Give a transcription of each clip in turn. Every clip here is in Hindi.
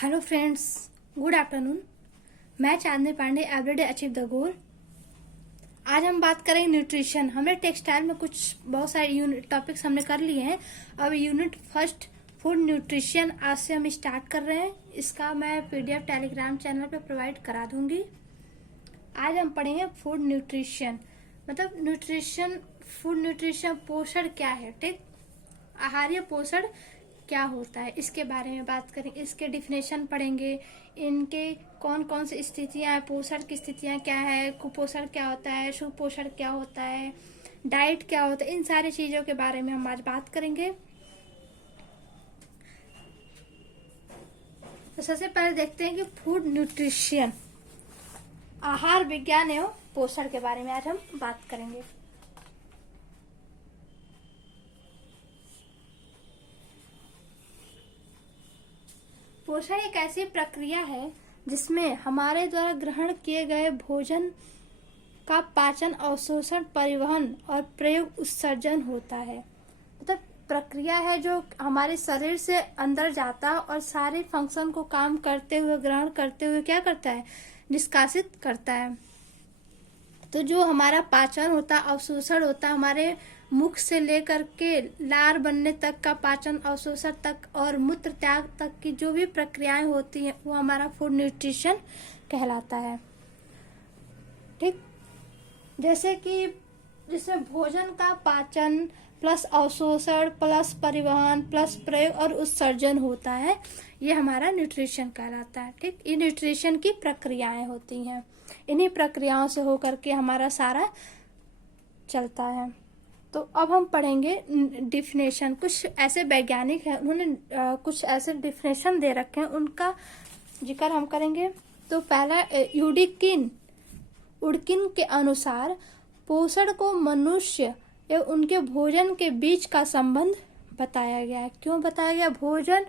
Hello friends, good afternoon. मैं Chandni Pandey, everyday achieve the goal. आज हम बात करेंगे न्यूट्रिशन। हमने टेक्सटाइल में बहुत सारे यूनिट टॉपिक्स हमने कर लिए हैं। अब यूनिट फर्स्ट फूड न्यूट्रिशन आज से हम स्टार्ट कर रहे हैं। इसका मैं पीडीएफ टेलीग्राम चैनल पे प्रोवाइड करा दूंगी। आज हम पढ़ेंगे फूड न्यूट्रिशन, मतलब न्यूट्रिशन, फूड न्यूट्रिशन पोषण क्या है, ठीक, आहारीय पोषण क्या होता है, इसके बारे में बात करेंगे। इसके डिफिनेशन पढ़ेंगे, इनके कौन कौन सी स्थितियां हैं, पोषण की स्थितियां क्या है, कुपोषण क्या होता है, सुपोषण क्या होता है, डाइट क्या होता है, इन सारी चीजों के बारे में हम आज बात करेंगे। तो सबसे पहले देखते हैं कि फूड न्यूट्रिशन, आहार विज्ञान एवं पोषण के बारे में आज हम बात करेंगे। पोषण एक ऐसी प्रक्रिया है जिसमें हमारे द्वारा ग्रहण किए गए भोजन का पाचन, अवशोषण, परिवहन और प्रयोग उत्सर्जन होता है। मतलब प्रक्रिया है जो हमारे शरीर से अंदर जाता है और सारे फंक्शन को काम करते हुए, ग्रहण करते हुए क्या करता है, निष्कासित करता है। तो जो हमारा पाचन होता है, अवशोषण होता है, हमारे मुख से लेकर के लार बनने तक का पाचन, अवशोषण तक और मूत्र त्याग तक की जो भी प्रक्रियाएं होती हैं वो हमारा फूड न्यूट्रिशन कहलाता है, ठीक। जैसे कि जिसमें भोजन का पाचन प्लस अवशोषण प्लस परिवहन प्लस प्रयोग और उत्सर्जन होता है, ये हमारा न्यूट्रिशन कहलाता है, ठीक। ये न्यूट्रिशन की प्रक्रियाएं होती हैं। इन्हीं प्रक्रियाओं से होकर के हमारा सारा चलता है। तो अब हम पढ़ेंगे डिफिनेशन। कुछ ऐसे वैज्ञानिक हैं, उन्होंने कुछ ऐसे डिफिनेशन दे रखे हैं, उनका जिक्र हम करेंगे। तो पहला उडकिन के अनुसार पोषण को मनुष्य एवं उनके भोजन के बीच का संबंध बताया गया है। क्यों बताया गया? भोजन,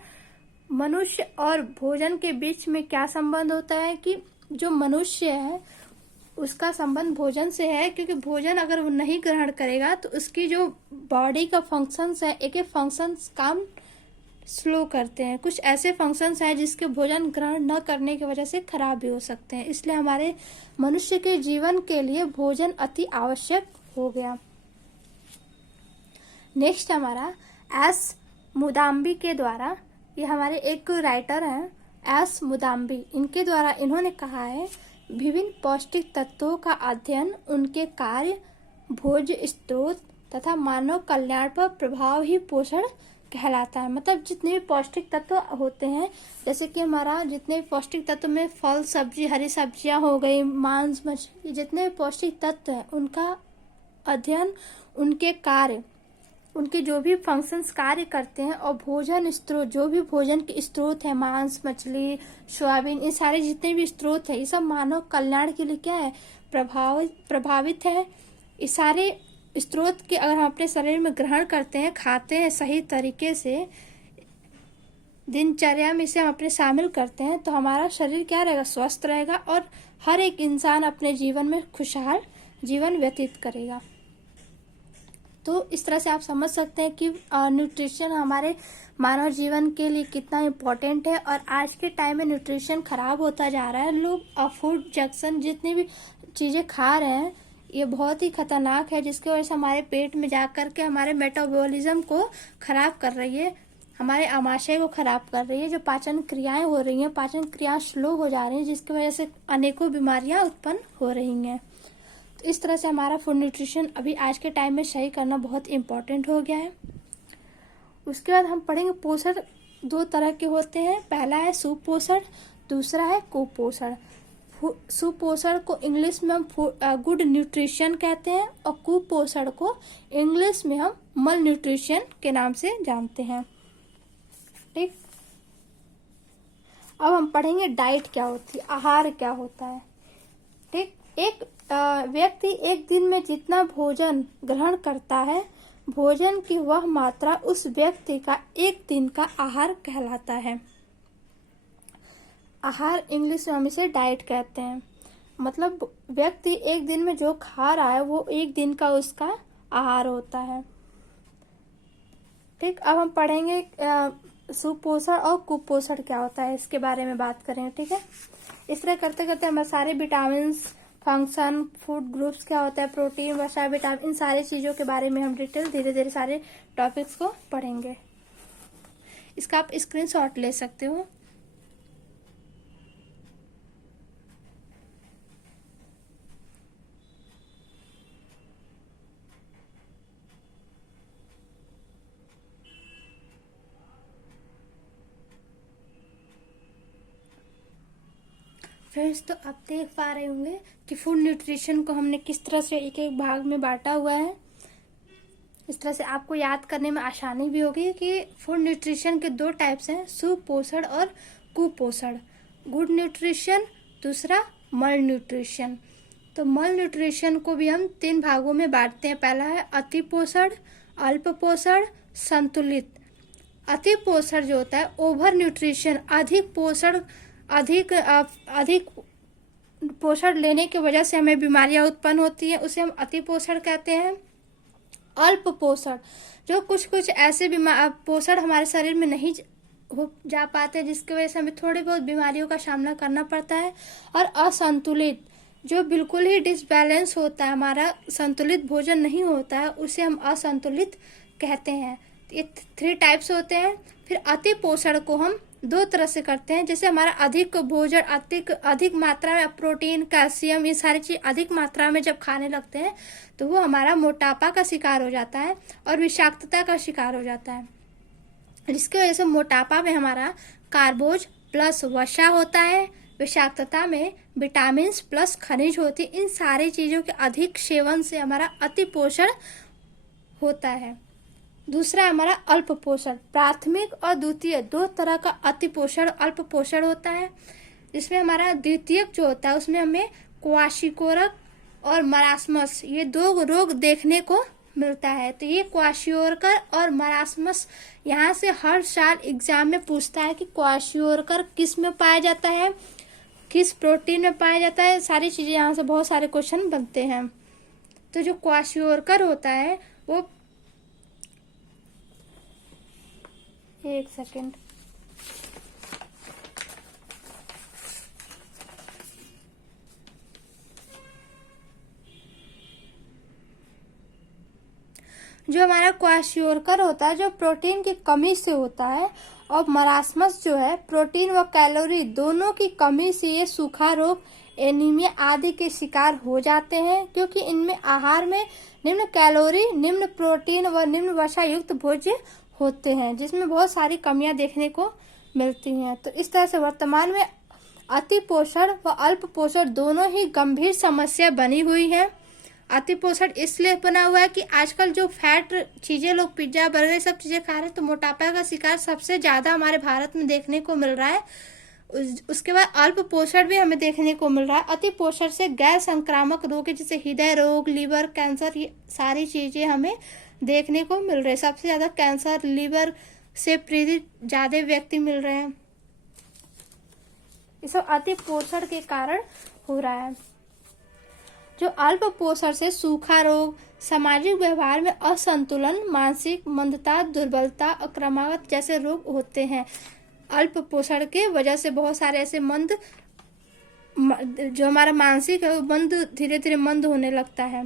मनुष्य और भोजन के बीच में क्या संबंध होता है कि जो मनुष्य है उसका संबंध भोजन से है, क्योंकि भोजन अगर वो नहीं ग्रहण करेगा तो उसकी जो बॉडी का फंक्शंस है, एक एक फंक्शंस काम स्लो करते हैं। कुछ ऐसे फंक्शंस हैं जिसके भोजन ग्रहण न करने की वजह से खराब भी हो सकते हैं। इसलिए हमारे मनुष्य के जीवन के लिए भोजन अति आवश्यक हो गया। नेक्स्ट हमारा एस मुदाम्बी के द्वारा, ये हमारे एक राइटर हैं एस मुदाम्बी, इनके द्वारा इन्होंने कहा है, विभिन्न पौष्टिक तत्वों का अध्ययन, उनके कार्य, भोज्य स्रोत तथा मानव कल्याण पर प्रभाव ही पोषण कहलाता है। मतलब जितने भी पौष्टिक तत्व होते हैं, जैसे कि हमारा जितने भी पौष्टिक तत्व में फल, सब्जी, हरी सब्जियां हो गई, मांस, मछली, जितने भी पौष्टिक तत्व हैं उनका अध्ययन, उनके कार्य, उनके जो भी फंक्शंस कार्य करते हैं, और भोजन स्रोत, जो भी भोजन के स्रोत है, मांस, मछली, सोयाबीन, ये सारे जितने भी स्रोत है, ये सब मानव कल्याण के लिए क्या है, प्रभावित है। ये सारे स्रोत के अगर हम अपने शरीर में ग्रहण करते हैं, खाते हैं सही तरीके से, दिनचर्या में इसे हम अपने शामिल करते हैं, तो हमारा शरीर क्या रहेगा, स्वस्थ रहेगा और हर एक इंसान अपने जीवन में खुशहाल जीवन व्यतीत करेगा। तो इस तरह से आप समझ सकते हैं कि न्यूट्रिशन हमारे मानव जीवन के लिए कितना इम्पोर्टेंट है। और आज के टाइम में न्यूट्रिशन खराब होता जा रहा है। लोग फूड जंक्शन जितनी भी चीज़ें खा रहे हैं, ये बहुत ही खतरनाक है, जिसकी वजह से हमारे पेट में जा कर के हमारे मेटाबॉलिज्म को खराब कर रही है, हमारे आमाशय को खराब कर रही है। जो पाचन क्रियाएं हो रही हैं, पाचन क्रियाएं स्लो हो जा रही हैं, जिसकी वजह से अनेकों बीमारियां उत्पन्न हो रही हैं। इस तरह से हमारा फूड न्यूट्रिशन अभी आज के टाइम में सही करना बहुत इम्पोर्टेंट हो गया है। उसके बाद हम पढ़ेंगे पोषण दो तरह के होते हैं। पहला है सुपोषण, दूसरा है कुपोषण। सुपोषण को इंग्लिश में हम गुड न्यूट्रिशन कहते हैं और कुपोषण को इंग्लिश में हम मल न्यूट्रिशन के नाम से जानते हैं, ठीक। अब हम पढ़ेंगे डाइट क्या होती है, आहार क्या होता है, ठीक। एक व्यक्ति एक दिन में जितना भोजन ग्रहण करता है, भोजन की वह मात्रा उस व्यक्ति का एक दिन का आहार कहलाता है। आहार इंग्लिश में हम इसे डाइट कहते हैं। मतलब व्यक्ति एक दिन में जो खा रहा है वो एक दिन का उसका आहार होता है, ठीक। अब हम पढ़ेंगे सुपोषण और कुपोषण क्या होता है इसके बारे में बात करें, ठीक है। इस तरह करते करते हमारे सारे विटामिन, फंक्शन, फूड ग्रुप्स क्या होता है, प्रोटीन, वसा, विटामिन, इन सारी चीज़ों के बारे में हम डिटेल धीरे धीरे सारे टॉपिक्स को पढ़ेंगे। इसका आप स्क्रीनशॉट ले सकते हो। फ्रेंड्स, तो आप देख पा रहे होंगे कि फूड न्यूट्रिशन को हमने किस तरह से एक एक भाग में बांटा हुआ है। इस तरह से आपको याद करने में आसानी भी होगी कि फूड न्यूट्रिशन के 2 टाइप्स हैं, सुपोषण और कुपोषण। गुड न्यूट्रिशन, दूसरा मल न्यूट्रिशन। तो मल न्यूट्रिशन को भी हम 3 भागों में बांटते हैं। पहला है अति पोषण, अल्प पोषण, संतुलित। अति पोषण जो होता है, ओवर न्यूट्रिशन, अधिक पोषण लेने की वजह से हमें बीमारियां उत्पन्न होती हैं, उसे हम अति पोषण कहते हैं। अल्प पोषण, जो कुछ ऐसे पोषण हमारे शरीर में नहीं हो जा पाते जिसकी वजह से हमें थोड़ी बहुत बीमारियों का सामना करना पड़ता है। और असंतुलित, जो बिल्कुल ही डिसबैलेंस होता है, हमारा संतुलित भोजन नहीं होता है, उसे हम असंतुलित कहते हैं। ये 3 टाइप्स होते हैं। फिर अति पोषण को हम 2 तरह से करते हैं। जैसे हमारा अधिक भोजन, अधिक मात्रा में प्रोटीन, कैल्शियम, ये सारी चीज अधिक मात्रा में जब खाने लगते हैं तो वो हमारा मोटापा का शिकार हो जाता है और विषाक्तता का शिकार हो जाता है, जिसकी वजह से मोटापा में हमारा कार्बोज प्लस वसा होता है, विषाक्तता में विटामिन प्लस खनिज होती है। इन सारी चीजों के अधिक सेवन से हमारा अति पोषण होता है। दूसरा हमारा अल्प पोषण। प्राथमिक और द्वितीय 2 तरह का अति पोषण, अल्प पोषण होता है। जिसमें हमारा द्वितीयक जो होता है उसमें हमें क्वाशियोरक और मरासमस, ये 2 रोग देखने को मिलता है। तो ये क्वाशियोरकर और मरासमस यहाँ से हर साल एग्जाम में पूछता है कि क्वाशियोरकर किस में पाया जाता है, किस प्रोटीन में पाया जाता है। सारी चीजें यहाँ से बहुत सारे क्वेश्चन बनते हैं। तो जो क्वाशियोरकर होता है वो, एक सेकेंड, जो हमारा क्वाशियोरकर होता है जो प्रोटीन की कमी से होता है, और मरासमस जो है प्रोटीन व कैलोरी दोनों की कमी से ये सूखा रोग, एनीमिया आदि के शिकार हो जाते हैं, क्योंकि इनमें आहार में निम्न कैलोरी, निम्न प्रोटीन व निम्न वसा युक्त भोज्य होते हैं, जिसमें बहुत सारी कमियां देखने को मिलती हैं। तो इस तरह से वर्तमान में अति पोषण व अल्प पोषण दोनों ही गंभीर समस्या बनी हुई है। अति पोषण इसलिए बना हुआ है कि आजकल जो फैट चीजें, लोग पिज्जा बर्गर सब चीजें खा रहे हैं, तो मोटापा का शिकार सबसे ज्यादा हमारे भारत में देखने को मिल रहा है। उसके बाद अल्प पोषण भी हमें देखने को मिल रहा है। अति पोषण से गैर संक्रामक रोग जैसे हृदय रोग, लीवर कैंसर, ये सारी चीजें हमें देखने को मिल रही है। सबसे ज्यादा कैंसर, लीवर से पीड़ित ज्यादा व्यक्ति मिल रहे हैं। ये सब अति पोषण के कारण हो रहा है। जो अल्प पोषण से सूखा रोग, सामाजिक व्यवहार में असंतुलन, मानसिक मंदता, दुर्बलता, अक्रमागत जैसे रोग होते हैं। अल्प पोषण के वजह से बहुत सारे ऐसे मंद, जो हमारा मानसिक है वो मंद, धीरे धीरे मंद होने लगता है।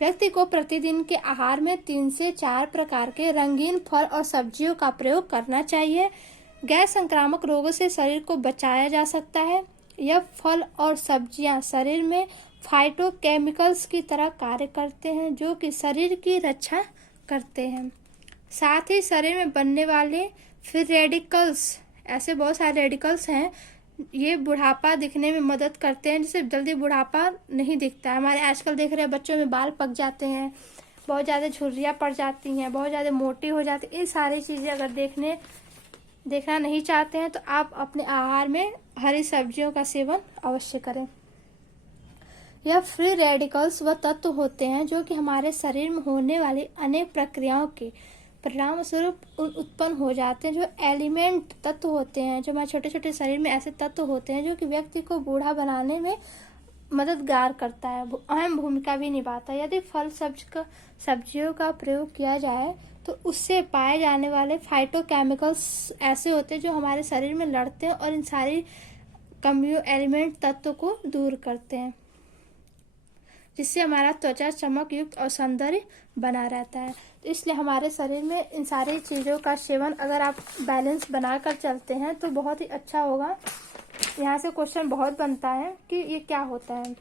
व्यक्ति को प्रतिदिन के आहार में 3 से 4 प्रकार के रंगीन फल और सब्जियों का प्रयोग करना चाहिए। गैर संक्रामक रोगों से शरीर को बचाया जा सकता है। यह फल और सब्जियां शरीर में फाइटोकेमिकल्स की तरह कार्य करते हैं, जो कि शरीर की रक्षा करते हैं। साथ ही शरीर में बनने वाले फ्री रेडिकल्स, ऐसे बहुत सारे रेडिकल्स हैं, ये बुढ़ापा दिखने में मदद करते हैं, जिससे जल्दी बुढ़ापा नहीं दिखता है। हमारे आजकल देख रहे हैं बच्चों में बाल पक जाते हैं, बहुत ज़्यादा झुर्रियाँ पड़ जाती हैं, बहुत ज़्यादा मोटी हो जाती है। ये सारी चीज़ें अगर देखना नहीं चाहते हैं तो आप अपने आहार में हरी सब्जियों का सेवन अवश्य करें। यह फ्री रेडिकल्स वह तत्व होते हैं जो कि हमारे शरीर में होने वाली अनेक प्रक्रियाओं के परिणाम स्वरूप उत्पन्न हो जाते हैं। जो एलिमेंट तत्व होते हैं, जो हमारे छोटे छोटे शरीर में ऐसे तत्व होते हैं जो कि व्यक्ति को बूढ़ा बनाने में मददगार करता है, अहम भूमिका भी निभाता है। यदि फल सब्जियों का प्रयोग किया जाए तो उससे पाए जाने वाले फाइटोकेमिकल्स ऐसे होते हैं जो हमारे शरीर में लड़ते हैं और इन सारी कमियों एलिमेंट तत्वों को दूर करते हैं, जिससे हमारा त्वचा चमक युक्त और सौंदर्य बना रहता है। तो इसलिए हमारे शरीर में इन सारी चीज़ों का सेवन अगर आप बैलेंस बनाकर चलते हैं तो बहुत ही अच्छा होगा। यहाँ से क्वेश्चन बहुत बनता है कि ये क्या होता है।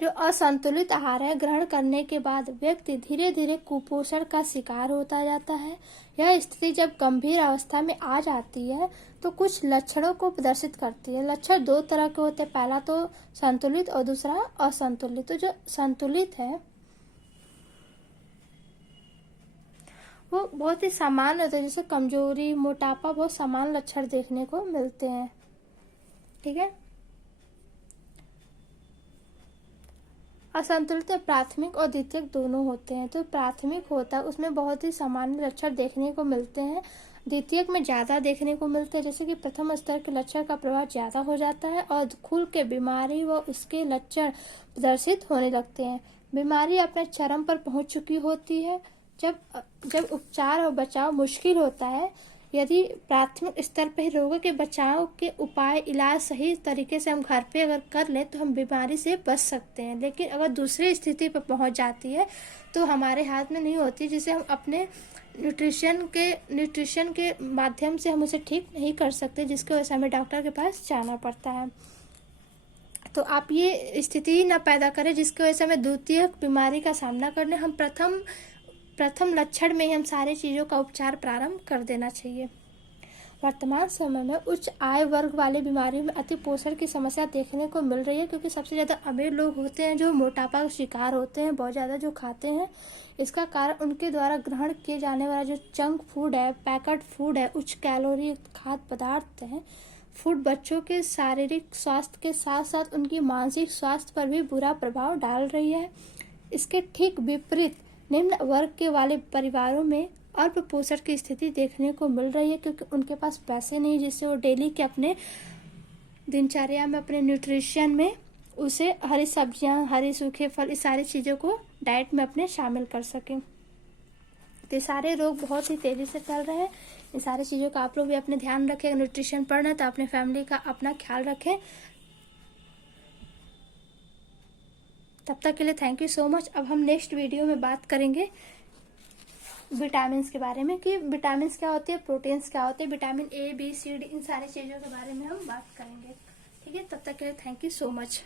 जो असंतुलित आहार है ग्रहण करने के बाद व्यक्ति धीरे धीरे कुपोषण का शिकार होता जाता है। यह स्थिति जब गंभीर अवस्था में आ जाती है तो कुछ लक्षणों को प्रदर्शित करती है। लक्षण दो तरह के होते हैं, पहला तो संतुलित और दूसरा असंतुलित। तो जो संतुलित है वो बहुत ही सामान्य होता है, जैसे कमजोरी, मोटापा, बहुत सामान्य लक्षण देखने को मिलते हैं। ठीक है। असंतुलित प्राथमिक और द्वितीयक दोनों होते हैं। तो प्राथमिक होता है उसमें बहुत ही सामान्य लक्षण देखने को मिलते हैं, द्वितीयक में ज्यादा देखने को मिलते हैं, जैसे कि प्रथम स्तर के लक्षण का प्रभाव ज्यादा हो जाता है और खुल के बीमारी व उसके लक्षण प्रदर्शित होने लगते हैं। बीमारी अपने चरम पर पहुंच चुकी होती है जब उपचार और बचाव मुश्किल होता है। यदि प्राथमिक स्तर पर ही रोगों के बचाव के उपाय इलाज सही तरीके से हम घर पे अगर कर ले तो हम बीमारी से बच सकते हैं, लेकिन अगर दूसरी स्थिति पर पहुंच जाती है तो हमारे हाथ में नहीं होती, जिसे हम अपने न्यूट्रिशन के माध्यम से हम उसे ठीक नहीं कर सकते, जिसकी वजह से हमें डॉक्टर के पास जाना पड़ता है। तो आप ये स्थिति ही ना पैदा करें जिसकी वजह से हमें द्वितीय बीमारी का सामना करने, हम प्रथम लक्षण में ही हम सारी चीज़ों का उपचार प्रारंभ कर देना चाहिए। वर्तमान समय में उच्च आय वर्ग वाले बीमारियों में अतिपोषण की समस्या देखने को मिल रही है, क्योंकि सबसे ज़्यादा अमीर लोग होते हैं जो मोटापा का शिकार होते हैं, बहुत ज़्यादा जो खाते हैं। इसका कारण उनके द्वारा ग्रहण किए जाने वाला जो जंक फूड है, पैकेट फूड है, उच्च कैलोरी खाद्य पदार्थ हैं, फूड बच्चों के शारीरिक स्वास्थ्य के साथ साथ उनकी मानसिक स्वास्थ्य पर भी बुरा प्रभाव डाल रही है। इसके ठीक विपरीत निम्न वर्ग के वाले परिवारों में अल्प पोषण की स्थिति देखने को मिल रही है, क्योंकि उनके पास पैसे नहीं जिससे वो डेली के अपने दिनचर्या में अपने न्यूट्रिशन में उसे हरी सब्जियां, हरी सूखे फल, इस सारी चीज़ों को डाइट में अपने शामिल कर सकें। तो ये सारे रोग बहुत ही तेज़ी से फैल रहे हैं। इन सारी चीज़ों का आप लोग भी अपने ध्यान रखें। न्यूट्रिशन पढ़ना तो अपने फैमिली का अपना ख्याल रखें। तब तक के लिए थैंक यू सो मच। अब हम नेक्स्ट वीडियो में बात करेंगे विटामिन के बारे में, कि विटामिन क्या होते हैं, प्रोटीन्स क्या होते हैं, vitamin A, B, C, D, इन सारी चीज़ों के बारे में हम बात करेंगे। ठीक है, तब तक के लिए थैंक यू सो मच।